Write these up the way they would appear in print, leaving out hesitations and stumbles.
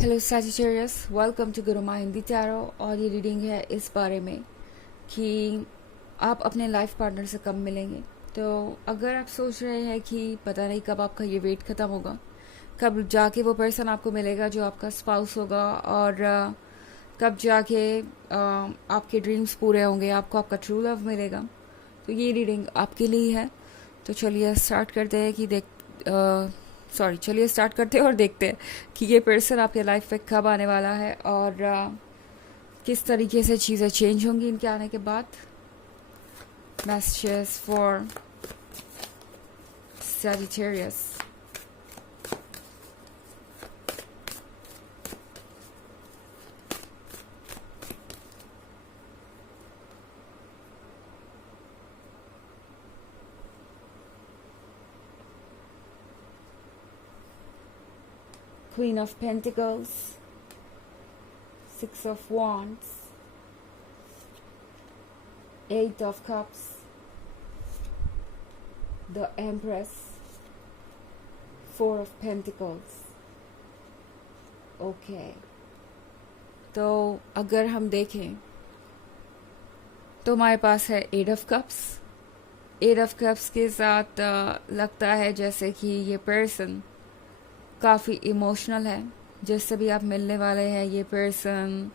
Hello Sagittarius, welcome to Guruma Hindi tarot. और ये reading है इस बारे में कि आप अपने लाइफ पार्टनर से कब मिलेंगे। तो अगर आप सोच रहे हैं कि पता नहीं कब आपका ये वेट ख़त्म होगा, कब जाके वो पर्सन आपको मिलेगा जो आपका स्पाउस होगा, और कब जाके आपके ड्रीम्स पूरे होंगे, आपको आपका ट्रू लव मिलेगा, तो ये रीडिंग आपके लिए है। तो चलिए स्टार्ट करते हैं चलिए स्टार्ट करते हैं और देखते हैं कि ये पर्सन आपके लाइफ में कब आने वाला है और किस तरीके से चीज़ें चेंज होंगी इनके आने के बाद। Messages for Sagittarius. Queen of Pentacles, Six of Wands, Eight of Cups, the Empress, Four of Pentacles. Okay, तो अगर हम देखें तो हमारे पास है eight of cups. Eight of cups के साथ लगता है जैसे कि ये पर्सन काफ़ी इमोशनल है। जिससे भी आप मिलने वाले हैं ये पर्सन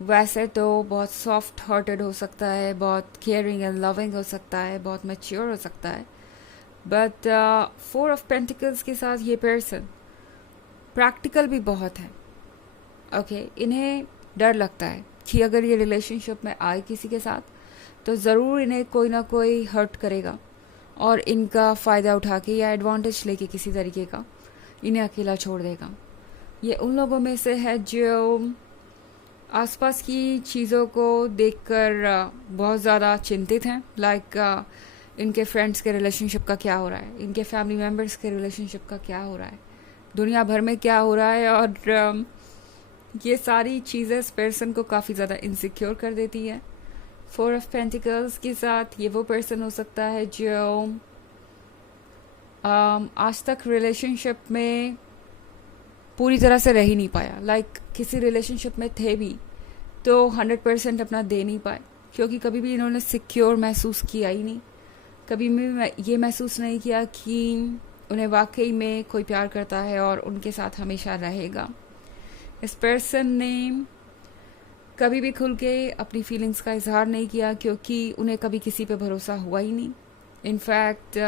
वैसे तो बहुत सॉफ्ट हार्टेड हो सकता है, बहुत केयरिंग एंड लविंग हो सकता है, बहुत मैच्योर हो सकता है, बट फोर ऑफ पेंटिकल्स के साथ ये पर्सन प्रैक्टिकल भी बहुत है। ओके, इन्हें डर लगता है कि अगर ये रिलेशनशिप में आए किसी के साथ तो ज़रूर इन्हें कोई ना कोई हर्ट करेगा और इनका फ़ायदा उठा के या एडवांटेज लेके किसी तरीके का इन्हें अकेला छोड़ देगा। ये उन लोगों में से है जो आसपास की चीज़ों को देखकर बहुत ज़्यादा चिंतित हैं। लाइक इनके फ्रेंड्स के रिलेशनशिप का क्या हो रहा है, इनके फैमिली मेम्बर्स के रिलेशनशिप का क्या हो रहा है, दुनिया भर में क्या हो रहा है, और ये सारी चीज़ें इस पर्सन को काफ़ी ज़्यादा इनसिक्योर कर देती है। फोर ऑफ पेंटिकल्स के साथ ये वो पर्सन हो सकता है जो आज तक रिलेशनशिप में पूरी तरह से रह ही नहीं पाया। लाइक किसी रिलेशनशिप में थे भी तो 100% अपना दे नहीं पाए, क्योंकि कभी भी इन्होंने सिक्योर महसूस किया ही नहीं। कभी भी ये महसूस नहीं किया कि उन्हें वाकई में कोई प्यार करता है और उनके साथ हमेशा रहेगा। इस पर्सन ने कभी भी खुल के अपनी फीलिंग्स का इजहार नहीं किया, क्योंकि उन्हें कभी किसी पे भरोसा हुआ ही नहीं। इनफैक्ट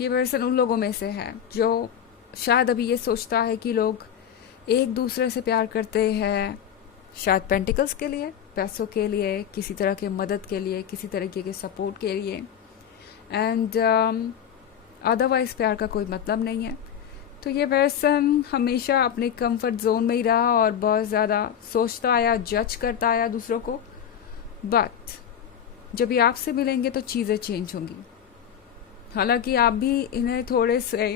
ये पर्सन उन लोगों में से है जो शायद अभी ये सोचता है कि लोग एक दूसरे से प्यार करते हैं शायद पेंटिकल्स के लिए, पैसों के लिए, किसी तरह के मदद के लिए, किसी तरीके के सपोर्ट के लिए, एंड अदरवाइज प्यार का कोई मतलब नहीं है। तो ये पर्सन हमेशा अपने कंफर्ट जोन में ही रहा और बहुत ज़्यादा सोचता आया, जज करता आया दूसरों को। बट जब ये आपसे मिलेंगे तो चीज़ें चेंज होंगी। हालांकि आप भी इन्हें थोड़े से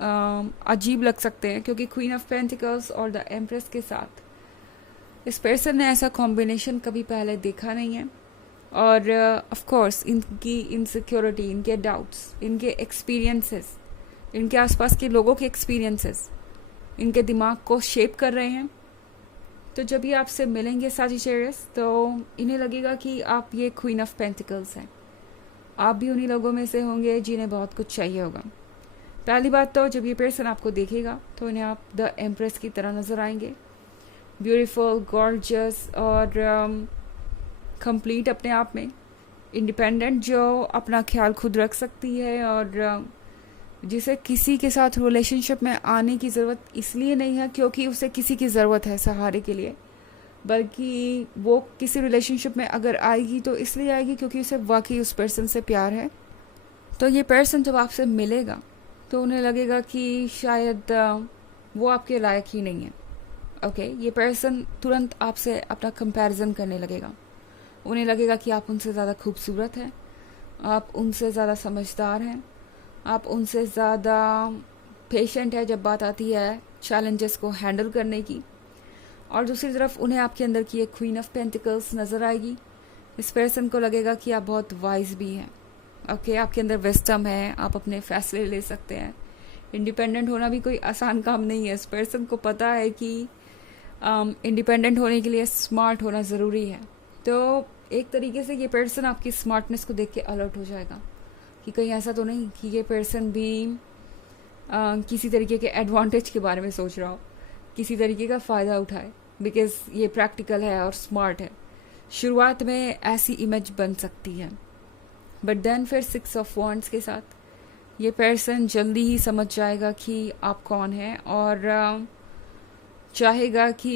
अजीब लग सकते हैं, क्योंकि क्वीन ऑफ पेंटिकल्स और द एम्प्रेस के साथ इस पर्सन ने ऐसा कॉम्बिनेशन कभी पहले देखा नहीं है। और ऑफ कोर्स इनकी इनसिक्योरिटी, इनके डाउट्स, इनके एक्सपीरियंसेस, इनके आसपास के लोगों के एक्सपीरियंसेस इनके दिमाग को शेप कर रहे हैं। तो जब ये आपसे मिलेंगे सैजिटेरियस तो इन्हें लगेगा कि आप ये क्वीन ऑफ पेंटिकल्स हैं। आप भी उन्हीं लोगों में से होंगे जिन्हें बहुत कुछ चाहिए होगा। पहली बात तो जब ये पर्सन आपको देखेगा तो इन्हें आप द एम्प्रेस की तरह नज़र आएंगे, ब्यूटीफुल, गॉर्जियस और कंप्लीट अपने आप में, इंडिपेंडेंट, जो अपना ख्याल खुद रख सकती है और जिसे किसी के साथ रिलेशनशिप में आने की ज़रूरत इसलिए नहीं है क्योंकि उसे किसी की ज़रूरत है सहारे के लिए, बल्कि वो किसी रिलेशनशिप में अगर आएगी तो इसलिए आएगी क्योंकि उसे वाकई उस पर्सन से प्यार है। तो ये पर्सन जब आपसे मिलेगा तो उन्हें लगेगा कि शायद वो आपके लायक ही नहीं है। ओके, ये पर्सन तुरंत आपसे अपना कंपैरिजन करने लगेगा। उन्हें लगेगा कि आप उनसे ज़्यादा खूबसूरत हैं, आप उनसे ज़्यादा समझदार हैं, आप उनसे ज़्यादा पेशेंट है जब बात आती है चैलेंजेस को हैंडल करने की। और दूसरी तरफ उन्हें आपके अंदर की एक क्वीन ऑफ पेंटिकल्स नज़र आएगी। इस पर्सन को लगेगा कि आप बहुत वाइज भी हैं। ओके, आपके अंदर विस्डम है, आप अपने फैसले ले सकते हैं, इंडिपेंडेंट होना भी कोई आसान काम नहीं है. इस पर्सन को पता है कि इंडिपेंडेंट होने के लिए स्मार्ट होना ज़रूरी है. तो एक तरीके से ये पर्सन आपकी स्मार्टनेस को देख के अलर्ट हो जाएगा कि कहीं ऐसा तो नहीं कि ये पर्सन भी किसी तरीके के एडवांटेज के बारे में सोच रहा हो, किसी तरीके का फ़ायदा उठाए, बिकॉज ये प्रैक्टिकल है और स्मार्ट है. शुरुआत में ऐसी इमेज बन सकती है, बट देन फिर 6 ऑफ वॉन्ड्स के साथ ये पर्सन जल्दी ही समझ जाएगा कि आप कौन हैं और चाहेगा कि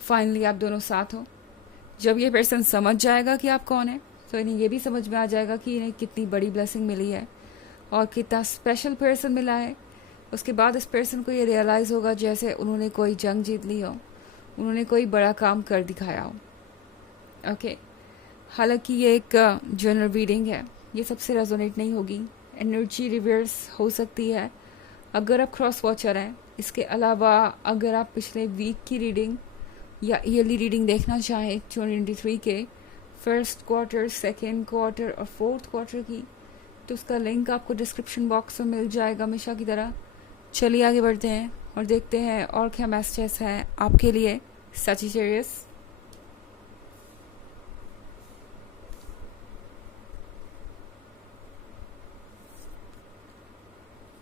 फाइनली आप दोनों साथ हो. जब ये पर्सन समझ जाएगा कि आप कौन है तो इन्हें ये भी समझ में आ जाएगा कि इन्हें कितनी बड़ी ब्लेसिंग मिली है और कितना स्पेशल पर्सन मिला है. उसके बाद इस पर्सन को ये रियलाइज़ होगा जैसे उन्होंने कोई जंग जीत ली हो, उन्होंने कोई बड़ा काम कर दिखाया हो. ओके, हालांकि ये एक जनरल रीडिंग है, ये सबसे रेजोनेट नहीं होगी. एनर्जी रिवर्स हो सकती है अगर आप क्रॉस वॉचर हैं. इसके अलावा अगर आप पिछले वीक की रीडिंग या ईयरली रीडिंग देखना चाहें 2023 के फर्स्ट क्वार्टर, सेकेंड क्वार्टर और फोर्थ क्वार्टर की, तो उसका लिंक आपको डिस्क्रिप्शन बॉक्स में मिल जाएगा हमेशा की तरह. चलिए आगे बढ़ते हैं और देखते हैं और क्या मैसेजेस हैं आपके लिए Sagittarius.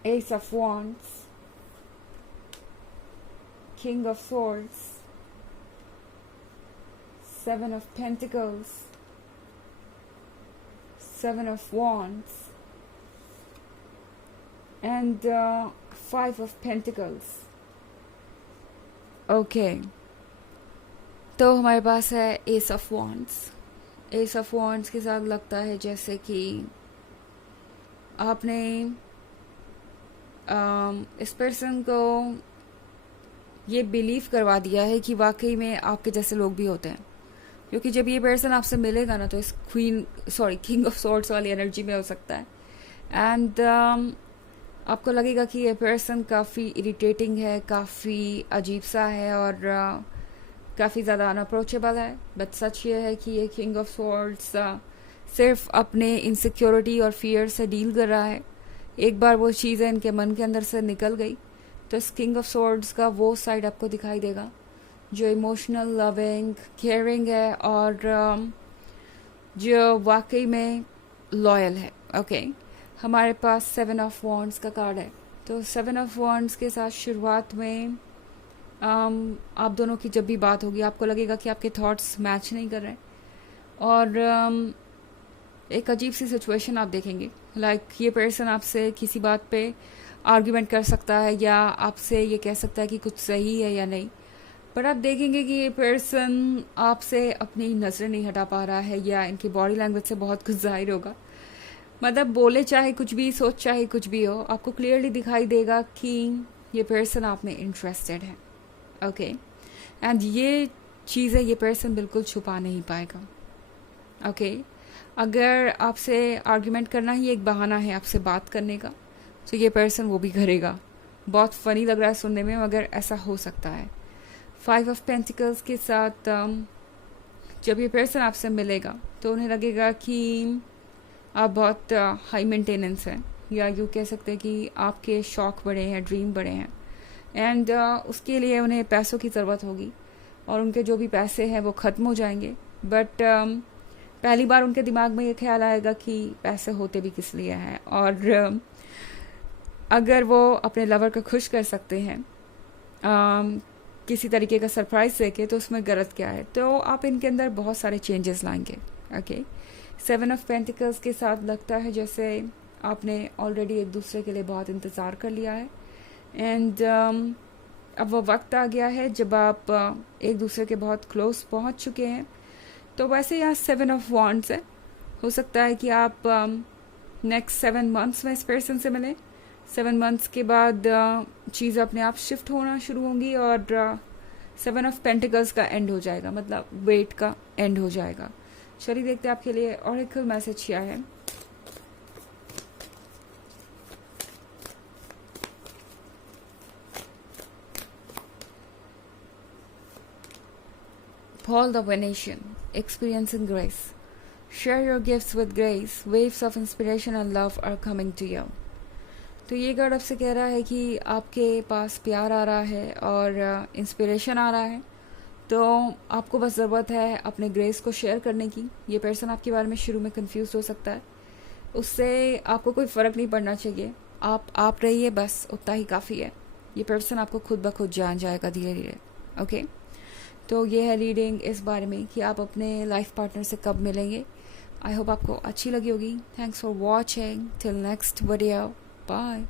Ace of Wands, King of Swords, Seven of Pentacles, Seven of Wands, and 5 of Pentacles. Okay, तो हमारे पास है Ace of Wands. Ace of Wands के साथ लगता है जैसे कि आपने इस पर्सन को ये बिलीव करवा दिया है कि वाकई में आपके जैसे लोग भी होते हैं. क्योंकि जब ये पर्सन आपसे मिलेगा ना तो इस किंग ऑफ सॉर्ड्स वाली एनर्जी में हो सकता है. एंड आपको लगेगा कि ये पर्सन काफ़ी इरिटेटिंग है, काफ़ी अजीब सा है और काफ़ी ज़्यादा अनअप्रोचेबल है. बट सच ये है कि ये किंग ऑफ सॉर्ड्स सिर्फ अपने इनसिक्योरिटी और फियर से डील कर रहा है. एक बार वो चीज़ें इनके मन के अंदर से निकल गई तो इस किंग ऑफ सॉर्ड्स का वो साइड आपको दिखाई देगा जो इमोशनल, लविंग, केयरिंग है और जो वाकई में लॉयल है. ओके, हमारे पास 7 ऑफ वॉन्ड्स का कार्ड है. तो 7 ऑफ वॉन्ड्स के साथ शुरुआत में आप दोनों की जब भी बात होगी आपको लगेगा कि आपके थॉट्स मैच नहीं कर रहे और एक अजीब सी सिचुएशन आप देखेंगे. ये पर्सन आपसे किसी बात पे आर्ग्यूमेंट कर सकता है या आपसे ये कह सकता है कि कुछ सही है या नहीं, पर आप देखेंगे कि ये पर्सन आपसे अपनी नज़रें नहीं हटा पा रहा है या इनकी बॉडी लैंग्वेज से बहुत कुछ जाहिर होगा. मतलब बोले चाहे कुछ भी, सोच चाहे कुछ भी हो, आपको क्लियरली दिखाई देगा कि ये पर्सन आप में इंटरेस्टेड है. ओके, एंड ये चीज़ें ये पर्सन बिल्कुल छुपा नहीं पाएगा. ओके, अगर आपसे आर्ग्यूमेंट करना ही एक बहाना है आपसे बात करने का तो ये पर्सन वो भी करेगा. बहुत फ़नी लग रहा है सुनने में मगर ऐसा हो सकता है. 5 ऑफ पेंटिकल्स के साथ जब ये पर्सन आपसे मिलेगा तो उन्हें लगेगा कि आप बहुत हाई मेंटेनेंस हैं या यूँ कह सकते हैं कि आपके शौक़ बड़े हैं, ड्रीम बड़े हैं. एंड उसके लिए उन्हें पैसों की ज़रूरत होगी और उनके जो भी पैसे हैं वो ख़त्म हो जाएंगे. बट पहली बार उनके दिमाग में ये ख्याल आएगा कि पैसे होते भी किस लिए हैं और अगर वो अपने लवर को खुश कर सकते हैं किसी तरीके का सरप्राइज देके तो उसमें गलत क्या है. तो आप इनके अंदर बहुत सारे चेंजेस लाएंगे. ओके, 7 ऑफ पेंटिकल्स के साथ लगता है जैसे आपने ऑलरेडी एक दूसरे के लिए बहुत इंतज़ार कर लिया है एंड अब वो वक्त आ गया है जब आप एक दूसरे के बहुत क्लोज पहुंच चुके हैं. तो वैसे यहाँ 7 ऑफ वॉन्ड्स है. हो सकता है कि आप नेक्स्ट 7 मंथ्स में इस पर्सन से मिलें. 7 मंथ्स के बाद चीज़ अपने आप शिफ्ट होना शुरू होंगी और 7 ऑफ पेंटिकल्स का एंड हो जाएगा, मतलब वेट का एंड हो जाएगा. चलिए देखते हैं आपके लिए ऑरेकल मैसेज क्या है. Paul the Venetian, experiencing grace. Share your gifts with grace. Waves of inspiration and love are coming to you. तो ये कार्ड आपसे कह रहा है कि आपके पास प्यार आ रहा है और इंस्पिरेशन आ रहा है, तो आपको बस ज़रूरत है अपने ग्रेस को शेयर करने की। ये पर्सन आपके बारे में शुरू में कंफ्यूज हो सकता है, उससे आपको कोई फ़र्क नहीं पड़ना चाहिए। आप रहिए, बस उतना ही काफ़ी है। ये पर्सन आपको खुद ब खुद जान जाएगा धीरे धीरे। ओके, तो ये है रीडिंग इस बारे में कि आप अपने लाइफ पार्टनर से कब मिलेंगे। आई होप आपको अच्छी लगी होगी। Thanks for watching, till next video, bye.